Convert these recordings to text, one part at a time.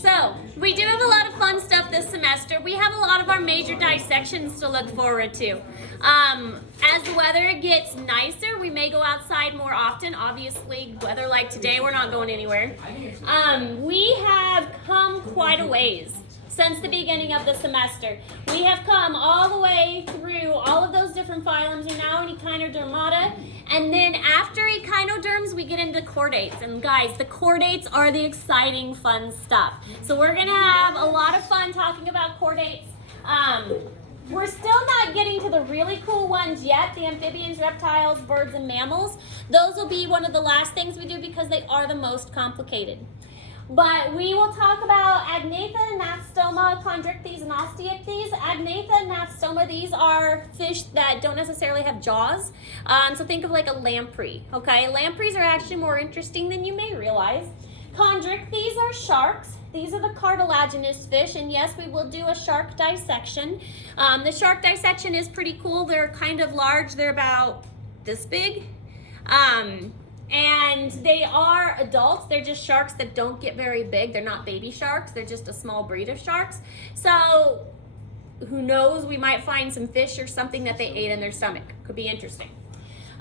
So, we do have a lot of fun stuff this semester. We have a lot of our major dissections to look forward to. As the weather gets nicer, we may go outside more often. Obviously, weather like today, we're not going anywhere. We have come quite a ways since the beginning of the semester. We have come all the way through all of those different phylums. We're now in Echinodermata. And then after echinoderms, we get into chordates. And guys, the chordates are the exciting, fun stuff. So we're gonna have a lot of fun talking about chordates. We're still not getting to the really cool ones yet, the amphibians, reptiles, birds, and mammals. Those will be one of the last things we do because they are the most complicated. But we will talk about agnatha, naphstoma, chondrichthyes, and osteichthyes. Agnatha and naphstoma, these are fish that don't necessarily have jaws. So think of like a lamprey, okay? Lampreys are actually more interesting than you may realize. Chondrichthyes are sharks. These are the cartilaginous fish, and yes, we will do a shark dissection. The shark dissection is pretty cool. They're kind of large. They're about this big. And they are adults. They're just sharks that don't get very big. They're not baby sharks. They're just a small breed of sharks. So who knows? We might find some fish or something that they ate in their stomach. Could be interesting.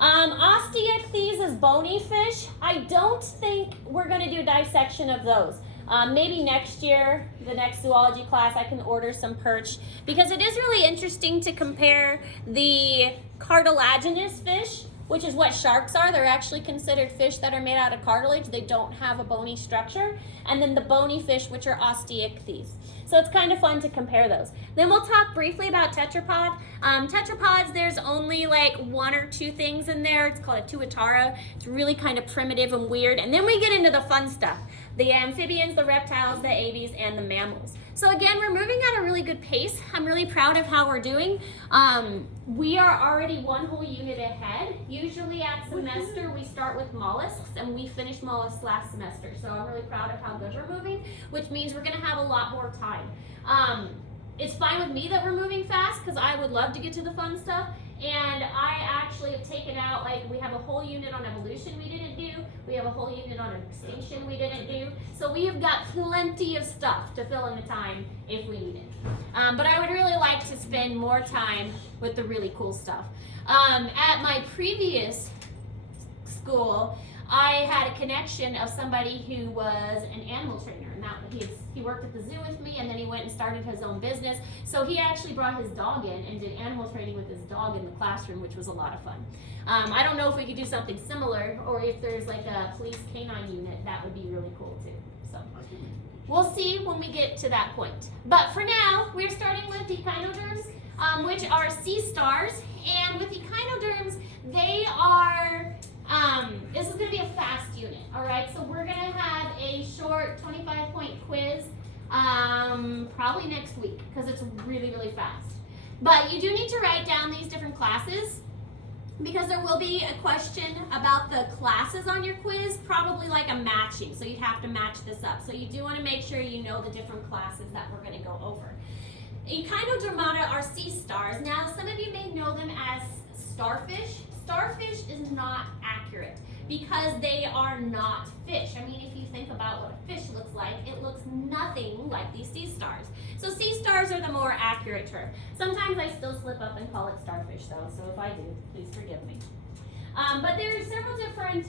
Osteichthyes is bony fish. I don't think we're going to do a dissection of those. Maybe next year, the next zoology class, I can order some perch because it is really interesting to compare the cartilaginous fish, which is what sharks are. They're actually considered fish that are made out of cartilage. They don't have a bony structure. And then the bony fish, which are osteichthyes. So it's kind of fun to compare those. Then we'll talk briefly about tetrapod. Tetrapods, there's only like one or two things in there. It's called a tuatara. It's really kind of primitive and weird. And then we get into the fun stuff. The amphibians, the reptiles, the aves, and the mammals. So again, we're moving at a really good pace. I'm really proud of how we're doing. We are already one whole unit ahead. Usually at semester, we start with mollusks, and we finished mollusks last semester. So I'm really proud of how good we're moving, which means we're gonna have a lot more time. It's fine with me that we're moving fast, because I would love to get to the fun stuff. And I actually have taken out, like, we have a whole unit on evolution we didn't do. We have a whole unit on extinction we didn't do. So we have got plenty of stuff to fill in the time if we need it. But I would really like to spend more time with the really cool stuff. At my previous school, I had a connection of somebody who was an animal trainer. And that he worked at the zoo with me, and then he went and started his own business. So he actually brought his dog in and did animal training with his dog in the classroom, which was a lot of fun. I don't know if we could do something similar, or if there's like a police canine unit, that would be really cool too. So we'll see when we get to that point. But for now, we're starting with echinoderms, which are sea stars. And with echinoderms, they are, this is going to be a fast unit, all right? So we're going to have a short 25-point quiz probably next week because it's really, really fast. But you do need to write down these different classes because there will be a question about the classes on your quiz, probably like a matching. So you'd have to match this up. So you do want to make sure you know the different classes that we're going to go over. Echinodermata are sea stars. Now, some of you may know them as starfish. Starfish is not accurate because they are not fish. I mean, if you think about what a fish looks like, it looks nothing like these sea stars. So sea stars are the more accurate term. Sometimes I still slip up and call it starfish though, so if I do, please forgive me. But there are several different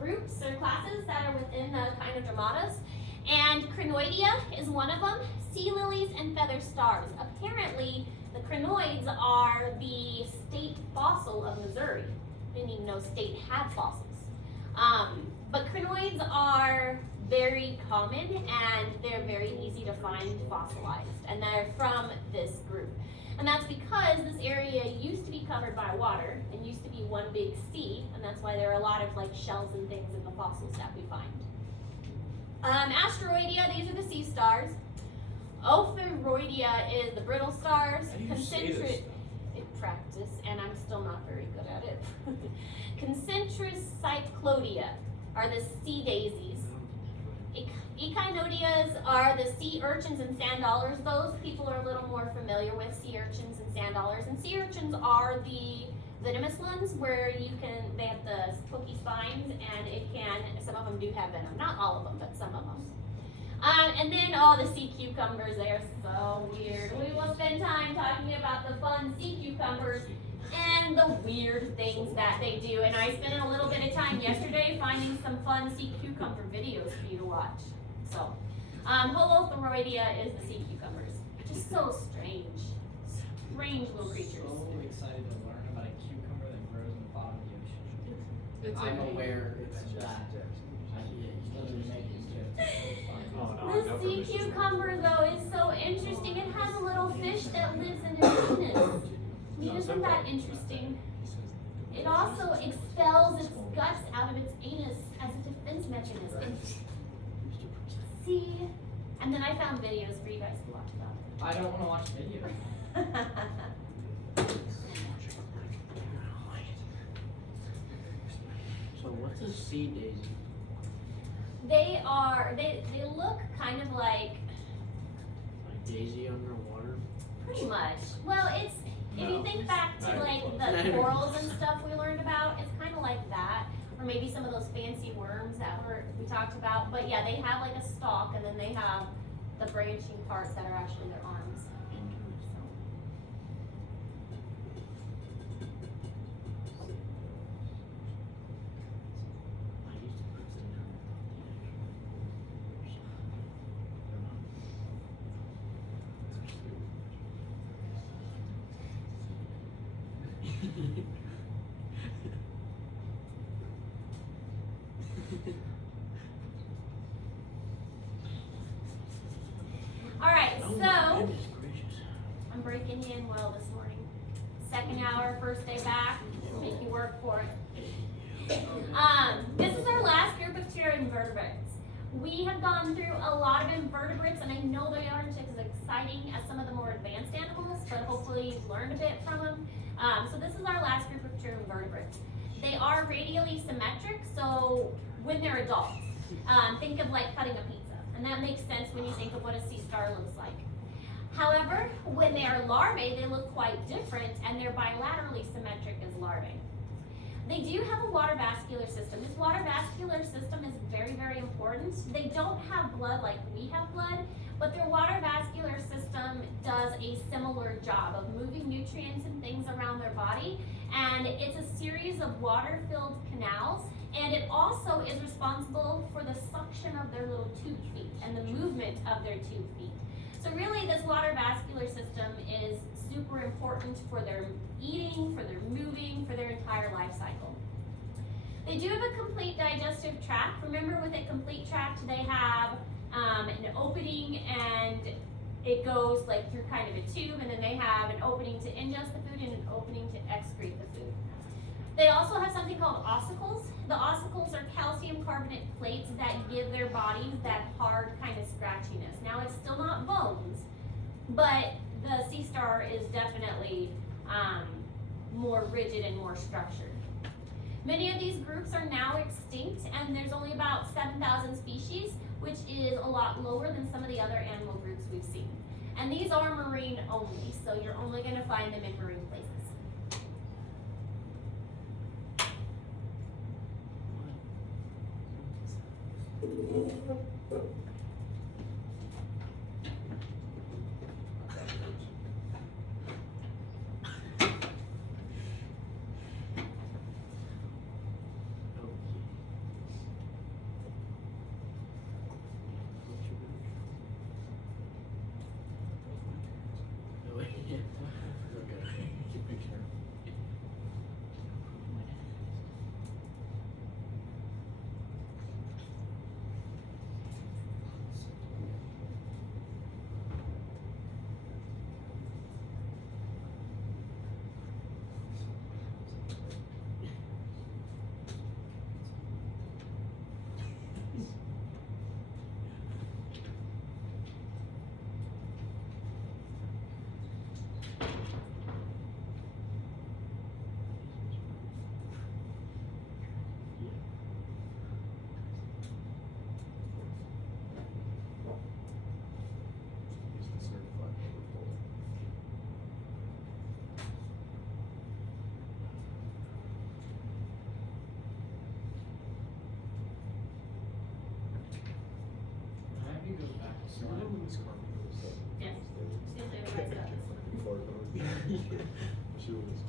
groups or classes that are within the Echinodermatas, and crinoidea is one of them, sea lilies and feather stars. Apparently, the crinoids are the state fossil of Missouri. Didn't even know state had fossils. But crinoids are very common and they're very easy to find fossilized. And they're from this group. And that's because this area used to be covered by water and used to be one big sea. And that's why there are a lot of like shells and things in the fossils that we find. Asteroidea, these are the sea stars. Ophiroidea is the brittle stars. Concentric practice, and I'm still not very good at it. Concentricycloidea are the sea daisies. Echinodeas are the sea urchins and sand dollars. Those people are a little more familiar with sea urchins and sand dollars. And sea urchins are the venomous ones where they have the pokey spines, and some of them do have venom. Not all of them, but some of them. And then, the sea cucumbers, they are so weird. We will spend time talking about the fun sea cucumbers and the weird things that they do. And I spent a little bit of time yesterday finding some fun sea cucumber videos for you to watch. So, Holothroidia is the sea cucumbers. Just so strange. Strange little creatures. So excited to learn about a cucumber that grows in the bottom of the ocean. I'm aware it's that. The sea cucumber, though, is so interesting. It has a little fish that lives in its anus. Isn't that interesting? It also expels its guts out of its anus as a defense mechanism. See? And then I found videos for you guys to watch about it. I don't want to watch videos. So what's a sea daisy? They look kind of like daisy underwater? pretty much. Well, it's, if you think back to like the corals and stuff we learned about, it's kind of like that. Or maybe some of those fancy worms that we talked about. But yeah, they have like a stalk and then they have the branching parts that are actually their arms. Alright, so I'm breaking you in well this morning. Second hour, first day back, make you work for it. This is our last group of pteroinvertebrates. We have gone through a lot of invertebrates, and I know they aren't as exciting as some of the more advanced animals, but hopefully you've learned a bit from them. So this is our last group of pteroinvertebrates. They are radially symmetric, so when they're adults, think of like cutting a pizza. And that makes sense when you think of what a sea star looks like. However, when they are larvae, they look quite different, and they're bilaterally symmetric as larvae. They do have a water vascular system. This water vascular system is very, very important. They don't have blood like we have blood, but their water vascular system does a similar job of moving nutrients and things around their body, and it's a series of water-filled canals, and it also is responsible for the suction of their little tube feet and the movement of their tube feet. So really, this water vascular system is super important for their eating, for their moving, for their entire life cycle. They do have a complete digestive tract. Remember, with a complete tract, they have an opening, and it goes like through kind of a tube, and then they have an opening to ingest the food and an opening to excrete the food. They also have something called ossicles. The ossicles are calcium carbonate plates that give their bodies that hard kind of scratchiness. Now, it's still not bones, but the sea star is definitely more rigid and more structured. Many of these groups are now extinct, and there's only about 7,000 species, which is a lot lower than some of the other animal groups we've seen. And these are marine only, so you're only going to find them in marine places. Yes. Seems like everybody's got this one. She was.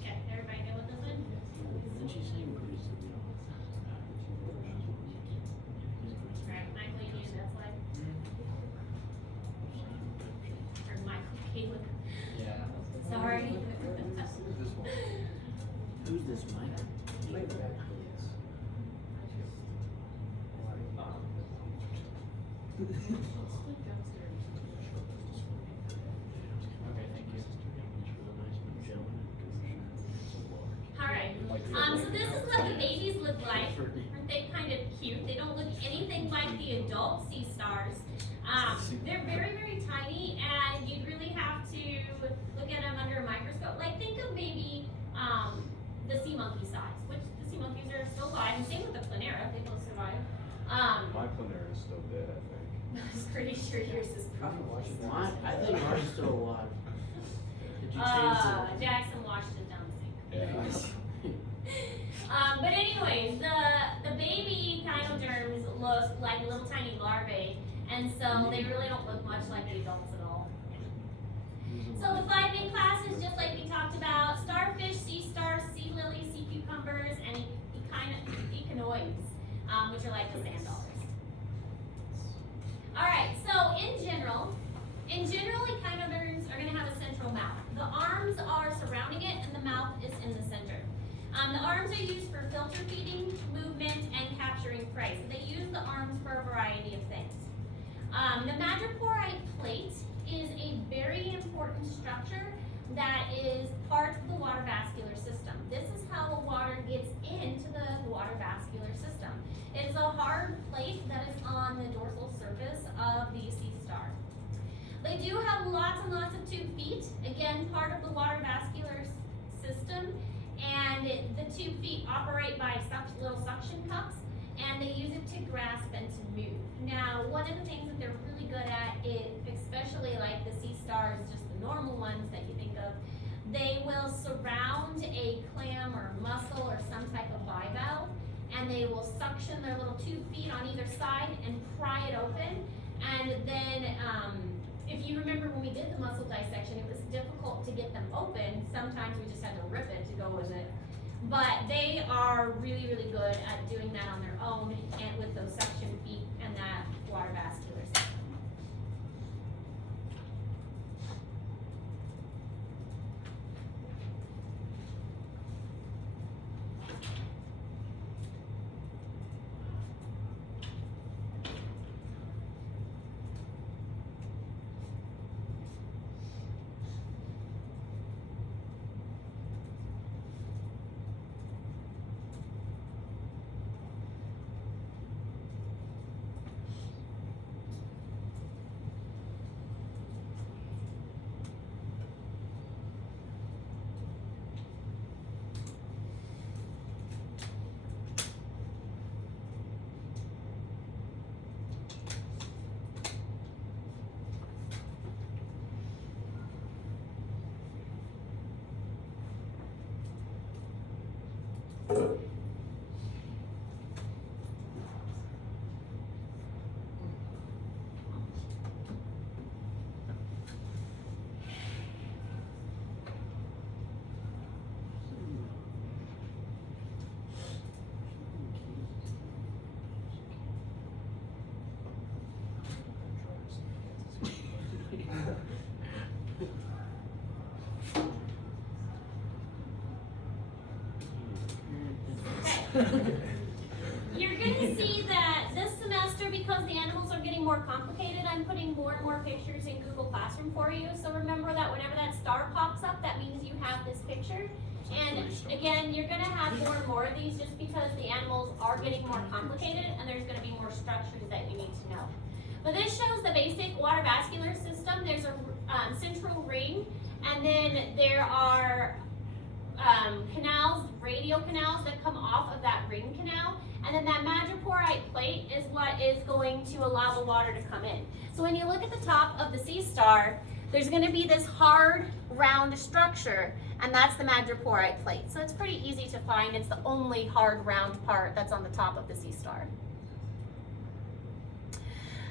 Okay, everybody good with this one? Didn't she say Greece? Alright, Michael, you that's like, or Michael, Caleb, Yeah. sorry. Who's this Mike? Okay, thank you. Alright, so this is what the babies look like. Aren't they kind of cute? They don't look anything like the adult sea stars. They're very, very tiny, and you'd really have to look at them under a microscope. Like, think of maybe the sea monkey size, which the sea monkeys are still alive, and same with the planera, they both survive. My planner is still dead, I think. I was pretty sure yours is probably still What? I think ours is still alive. Did you change the? Jackson washed it down the sink. Yeah. But anyways, the baby chynoderms look like little tiny larvae, and so they really don't look much like the adults at all. So the 5 main classes, just like we talked about: starfish, sea stars, sea lilies, sea cucumbers, and echinoids, which are like the sand dollars. All right, so in general, echinoderms are going to have a central mouth. The arms are surrounding it, and the mouth is in the center. The arms are used for filter feeding, movement, and capturing prey. So they use the arms for a variety of things. The madreporite plate is a very important structure that is part of the water vascular system. This is how the water gets into the water vascular system. It is a hard plate that is on the dorsal surface of the sea star. They do have lots and lots of tube feet, again, part of the water vascular system, and the tube feet operate by little suction cups, and they use it to grasp and to move. Now, one of the things that they're really good at is, especially like the sea stars, just the normal ones that you think of, they will surround a clam or mussel or some type of bivalve, and they will suction their little tube feet on either side and pry it open. And then, if you remember when we did the mussel dissection, it was difficult to get them open. Sometimes we just had to rip it to go with it. But they are really, really good at doing that on their own and with those suction feet and that water vascular system. You're going to see that this semester, because the animals are getting more complicated, I'm putting more and more pictures in Google Classroom for you. So remember that whenever that star pops up, that means you have this picture. And again, you're gonna have more and more of these just because the animals are getting more complicated and there's gonna be more structures that you need to know. But this shows the basic water vascular system. There's a central ring, and then there are canals, radial canals that come off of that ring canal. And then that madreporite plate is what is going to allow the water to come in. So when you look at the top of the sea star, there's going to be this hard, round structure, and that's the madreporite plate. So it's pretty easy to find. It's the only hard, round part that's on the top of the sea star.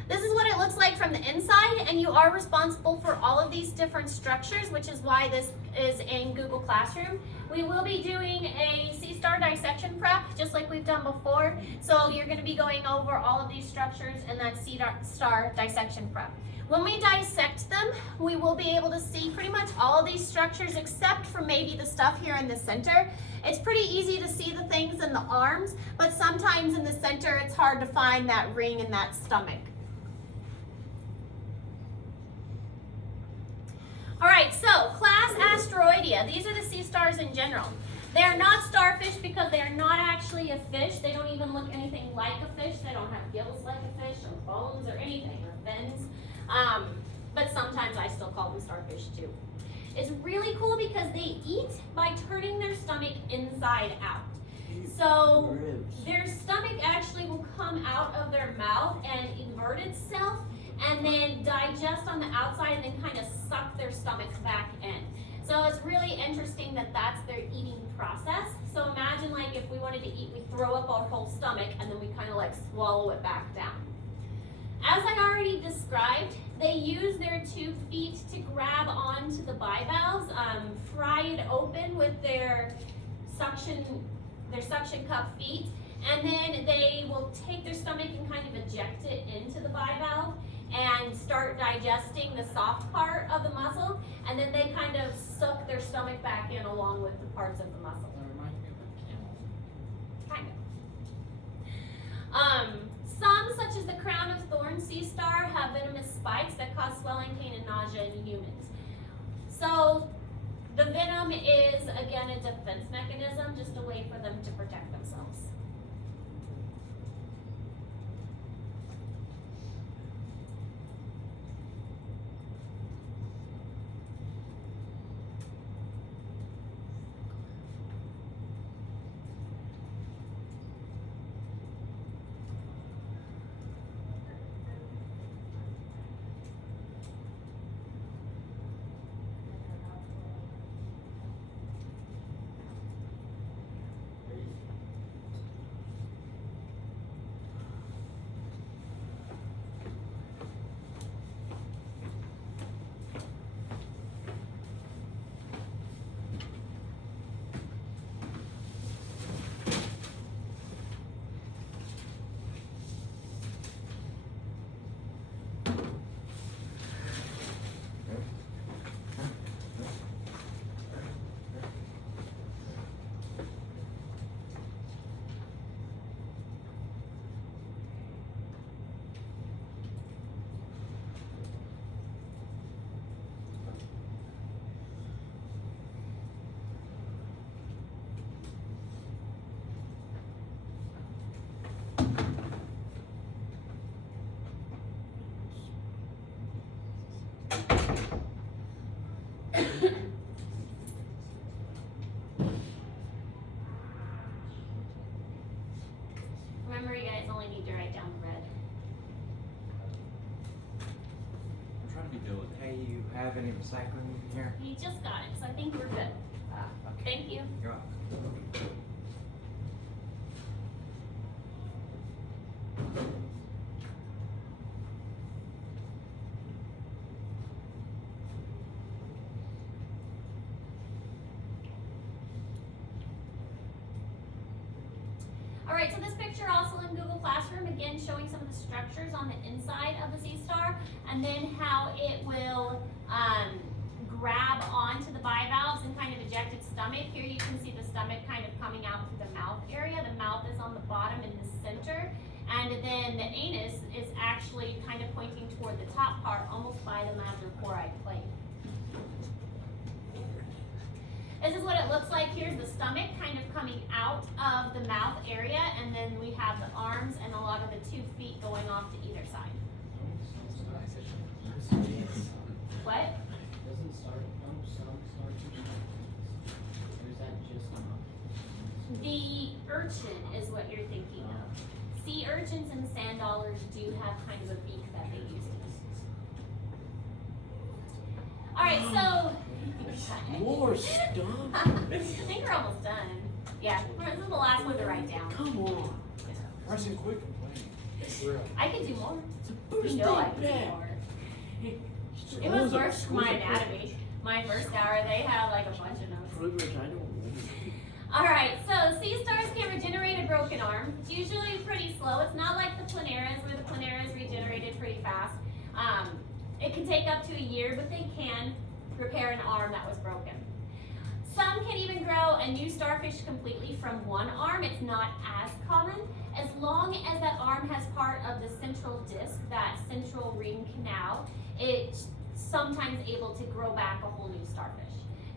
This is what it looks like from the inside, and you are responsible for all of these different structures, which is why this is in Google Classroom. We will be doing a sea star dissection prep, just like we've done before. So you're going to be going over all of these structures in that sea star dissection prep. When we dissect them, we will be able to see pretty much all of these structures except for maybe the stuff here in the center. It's pretty easy to see the things in the arms, but sometimes in the center it's hard to find that ring and that stomach. All right, so class Asteroidea. These are the sea stars in general. They are not starfish because they are not actually a fish. They don't even look anything like a fish. They don't have gills like a fish or bones or anything or fins. But sometimes I still call them starfish too. It's really cool because they eat by turning their stomach inside out. So their stomach actually will come out of their mouth and invert itself and then digest on the outside and then kind of suck their stomachs back in. So it's really interesting that that's their eating process. So imagine like if we wanted to eat, we throw up our whole stomach and then we kind of like swallow it back down. As I already described, they use their 2 feet to grab onto the bivalves, pry it open with their suction cup feet, and then they will take their stomach and kind of eject it into the bivalve and start digesting the soft part of the muscle, and then they kind of suck their stomach back in along with the parts of the muscle. That reminds me of a camel. Kind of. Some, such as the crown of thorns sea star, have venomous spikes that cause swelling, pain, and nausea in humans. So the venom is, again, a defense mechanism, just a way for them to protect themselves. Remember, you guys only need to write down the red. I'm trying to be diligent. Hey, you have any recycling in here? You just got it, so I think we're good. Okay. Thank you. You're welcome. All right, so this picture also in Google Classroom, again showing some of the structures on the inside of the sea star, and then how it will grab onto the bivalves and kind of eject its stomach. Here you can see the stomach kind of coming out through the mouth area, the the mouth is on the bottom in the center. And then the anus is actually kind of pointing toward the top part, almost by the madreporoid plate. This is what it looks like. Here's the stomach kind of coming out of the mouth area, and then we have the arms and a lot of the 2 feet going off to either side. What? Doesn't start, some start to or is that just The urchin is what you're thinking of. Sea urchins and sand dollars do have kind of a beak that they use. All right, so More stuff? I think we're almost done. Yeah, this is the last one to write down. Come on. Pressing quick and I could do more. It's a You birthday know I could do back. more. It was worth my anatomy. My first hour, they have like a bunch of notes. Privilege, I don't want. All right, so sea stars can regenerate a broken arm. It's usually pretty slow. It's not like the planaras, where the planaras regenerated pretty fast. It can take up to a year, but they can repair an arm that was broken. Some can even grow a new starfish completely from one arm. It's not as common. As long as that arm has part of the central disc, that central ring canal, it's sometimes able to grow back a whole new starfish.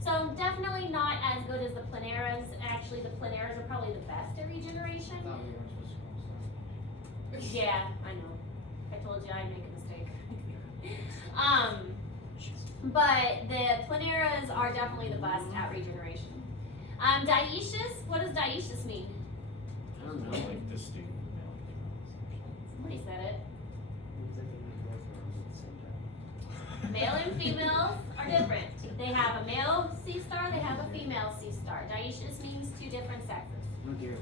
So definitely not as good as the planaras. Actually, the planaras are probably the best at regeneration. I thought we weren't supposed to call stars. Yeah, I know. I told you I'd make a mistake. But the planaras are definitely the best at regeneration. Dioecious, what does dioecious mean? I don't know. like distinct. Somebody said it. Means that they make both arms at the same time. Male and females are different. They have a male sea star, they have a female sea star. Dioecious means 2 different sexes. No dear.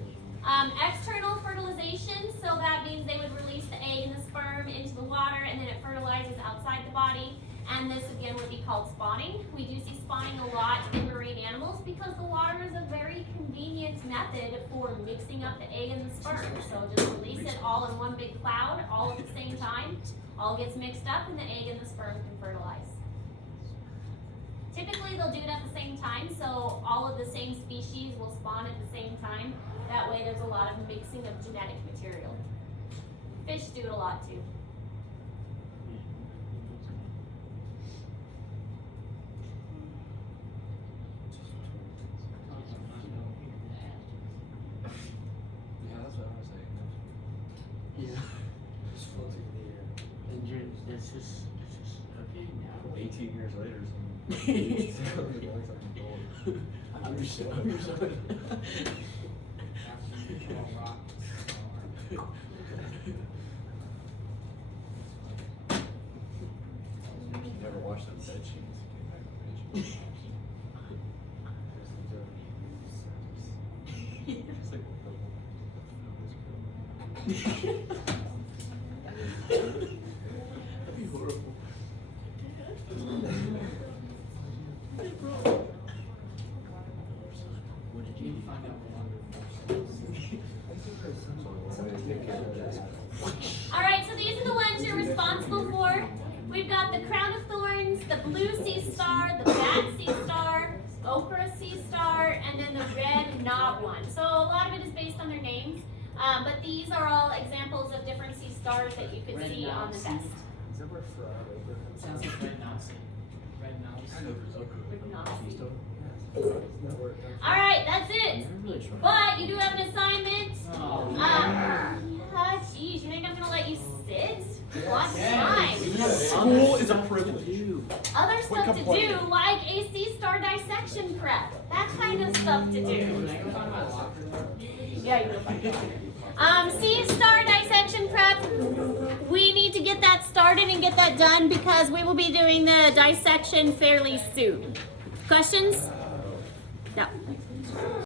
External fertilization, so that means they would release the egg and the sperm into the water, and then it fertilizes outside the body. And this again would be called spawning. We do see spawning a lot in marine animals because the water is a very convenient method for mixing up the egg and the sperm. So just release it all in one big cloud, all at the same time. All gets mixed up and the egg and the sperm can fertilize. Typically they'll do it at the same time, so all of the same species will spawn at the same time. That way there's a lot of mixing of genetic material. Fish do it a lot too. Yeah, that's what I was saying. Yeah. Just floating in the air. And it's just okay now. 18 years later, I'm your son. After you become a rock star. You never watched them bed sheets. Came back with bed sheets. It's like That'd be horrible. What did You you find out the wonder All right, so these are the ones you're responsible for. We've got the crown of thorns, the blue sea star, the bad sea star, ochre sea star, and then the red knob one. So a lot of it is based on their names, but these are all examples of different sea stars that you could Red see on the knob sea. vest. Is that where Ferrari comes from? Sounds like Red Nazi. Red Nazi. Red knob sea. That word comes from. All right, that's it. I'm really trying. But you do have an assignment. Oh, Geez, you think I'm gonna let you sit? Yes. Lots of Yes. time. School is a privilege. Other stuff to complaining. do, like a sea star dissection prep. That kind of stuff to do. Can I go find my locker there? Yeah, you go find it. Sea star dissection prep. We need to get that started and get that done because we will be doing the dissection fairly soon. Questions? No.